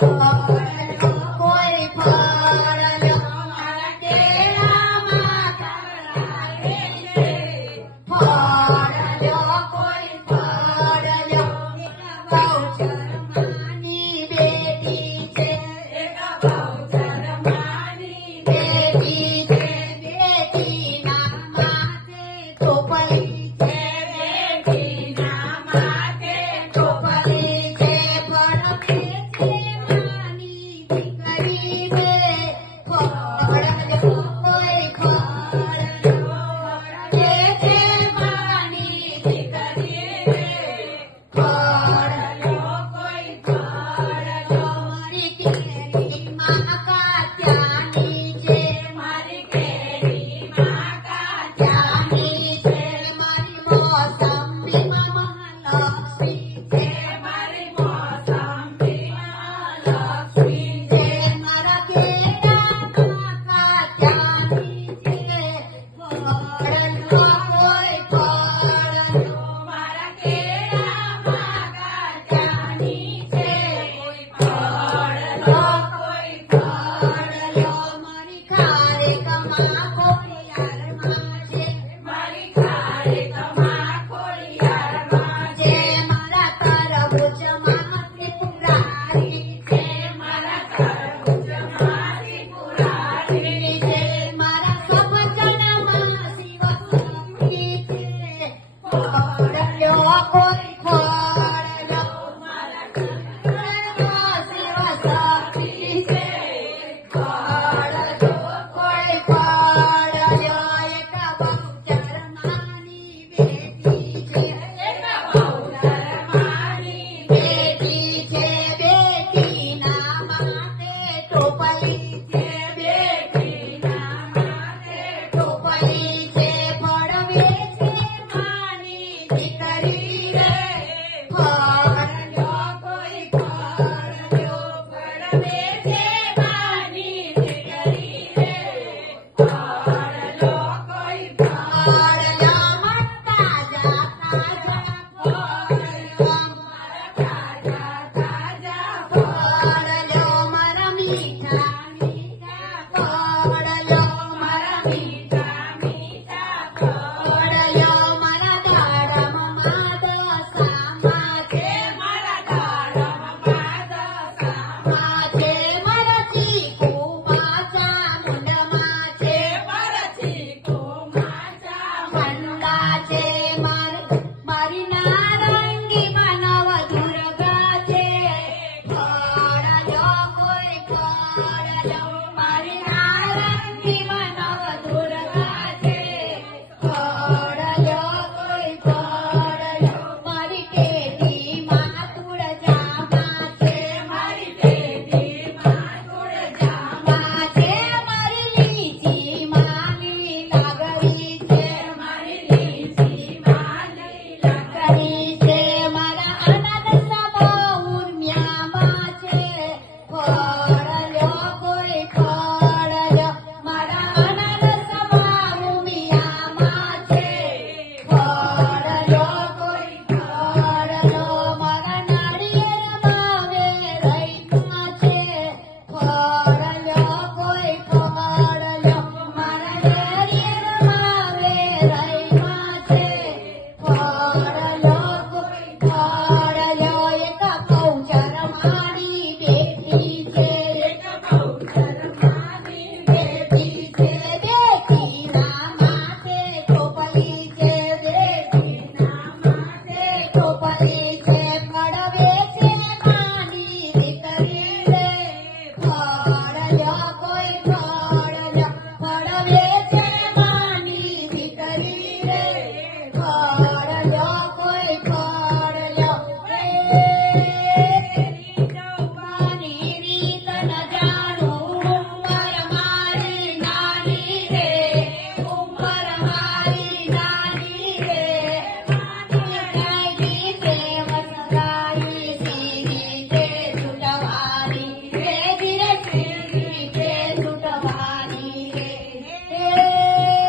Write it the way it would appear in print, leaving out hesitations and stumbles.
કોઈ ફળ્યો મારા કેળામાં કાળાએ છે. ફળ્યો કોઈ ફળ્યો એક બહુચર માની બેટી છે. એક બહુચર માની બેટી છે. બેટીના માથે ટોપલી છે. બેટીના માથે ટોપલી છે. પણ બે છે માની દીકરી બે. ફળ્યો કોઈ ફળ્યો બે છે માની દીકરી બે. ફળ્યો કોઈ ફળ્યો મારી કેરીમાં કાત્યાની છે. મારી કેરીમાં કાત્યાની છે. મારી મોસંબીમાં મહાલક્ષ્મી છે. મારી મોસંબીમાં લક્ષ્મી છે. મારા કેળામાં કાત્યાની છે. ફળ્યો કોઈ ફળ્યો મારા કેળામાં કાત્યાની છે. ફળ્યો કોઈ ફળ્યો મારી ખારેકમાં ખોડિયારમાં છે. મારી ખારેકમાં ખોડિયારમાં છે. મારા તરબૂચમાં ત્રિપુરારી છે. મારા તરબૂચમાં ત્રિપુરારી છે. મારા સફરજનમાં શિવશક્તિ છે. ફળ્યો કોઈ ફળ્યો મારા સફરજનમાં શિવશક્તિ છે. ફળ્યો કોઈ ફળ્યો એક બહુચર માની બેટી છે. એક બહુચર માની બેટી છે. બેટીના માથે ટોપલી છે. બેટીના માથે ટોપલી છે. ફળવે છે માની દીકરી રે. ફળ્યો કોઈ ફળ્યો ફળવે છે માની દીકરી રે. ફળ્યો કોઈ ફળ્યો મારા તાજા તાજા ફળ્યો. મારા તાજા તાજા ફળ્યો મારા મીઠા મીઠા ફળ્યો. મારા મીઠા મીઠા ફળ્યો મારા દાડમમાં દશામાં છે. મારા દાડમમાં દશામાં છે. મારા ચીકુમાં ચામુંડમાં છે. મારા ચીકુમાં ચામુંડા છે. મારી નારંગીમાં નવદુર્ગા છે. ફળ્યો કોઈ ફળ્યો મારી નારંગીમાં નવદુર્ગા છે. ફળ્યો કોઈ ફળ્યો મારી પેટીમાં તુળજામાં છે. મારી પેટીમાં તુળજામાં છે. મારી લીચીમાં લીલાગરી છે. મારી લીચીમાં લીલાગરી છે. મારા અનાનસમાં ઉર્મ્યામાં છે.